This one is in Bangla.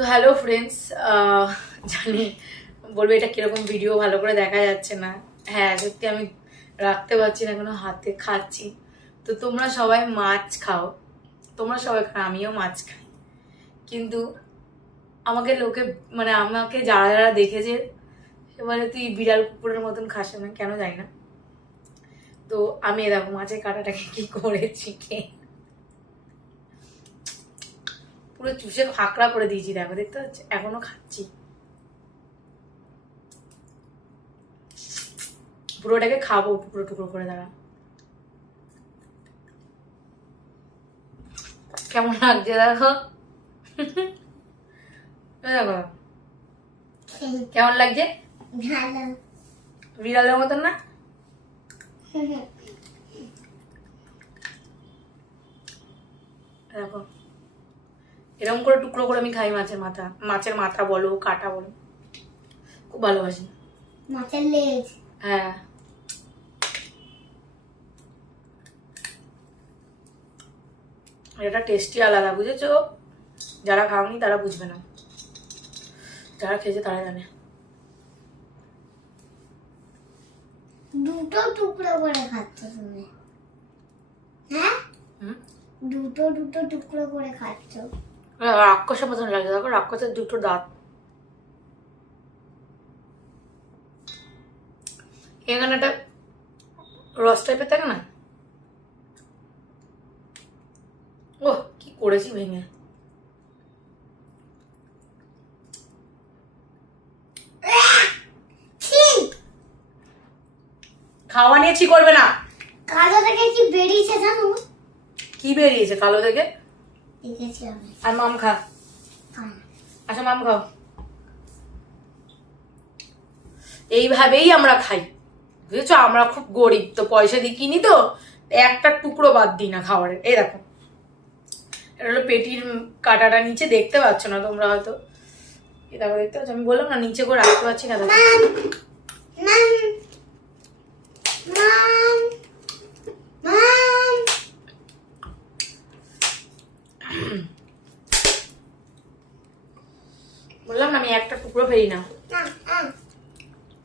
তো হ্যালো ফ্রেন্ডস, জানি বলবে এটা কিরকম ভিডিও, ভালো করে দেখা যাচ্ছে না। হ্যাঁ সত্যি আমি রাখতে পারছি না, কোনো হাতে খাচ্ছি। তো তোমরা সবাই মাছ খাও, তোমরা সবাই খাও, আমিও মাছ খাই, কিন্তু আমাকে লোকে মানে আমাকে যারা যারা দেখেছে এবারে তুই বিড়াল কুকুরের মতন খাস না কেন জানি না। তো আমি দেখো মাছের কাঁটাটাকে কি করেছি, পুরো চুষে ফাঁকড়া করে দিয়েছি, দেখো দেখতে পাচ্ছি, এখনো খাচ্ছি। পুরোটাকে খাবো টুকরো টুকরো করে। দাঁড়া, কেমন লাগছে দেখো, দেখো কেমন লাগছে, বিড়ালের মতন না? দেখো এরকম করে টুকরো করে আমি খাই মাছের মাথা বলো, কাটা বলো, খুব ভালোবাসি। মাছের লেজ, হ্যাঁ এটা টেস্টি আলাদা, বুঝেছো? যারা খাওনি তারা বুঝবে না, যারা খেয়েছে তারা জানে। দুটো টুকরো করে খাচ্ছ তুমি? হ্যাঁ, দুটো দুটো টুকরো করে খাচ্ছ। রাক্ষসের মতন লাগে, দেখো রাক্ষসের দুটো দাঁত। এখানে একটা রস টাইপের থাকে না, ও কি করেছি ভেঙে। খাওয়া নিয়ে ছি করবে না। কালো থেকে কি বেরিয়েছে জানো? কি বেরিয়েছে কালো থেকে? দেখেছি আমি। আর মাম খা, আচ্ছা মাম খাও। এইভাবেই আমরা খাই, বুঝেছো? আমরা খুব গরিব তো, পয়সা দিয়ে কিনি তো, একটা টুকরো বাদ দিই না খাবারের। এই দেখো এটা হলো পেটির কাটাটা, নিচে দেখতে পাচ্ছ না তোমরা হয়তো, এই দেখো দেখতে পাচ্ছ, আমি বললাম না নিচে করে রাখতে পারছি না। দেখো বললাম না আমি একটা টুকরো ফেরি না।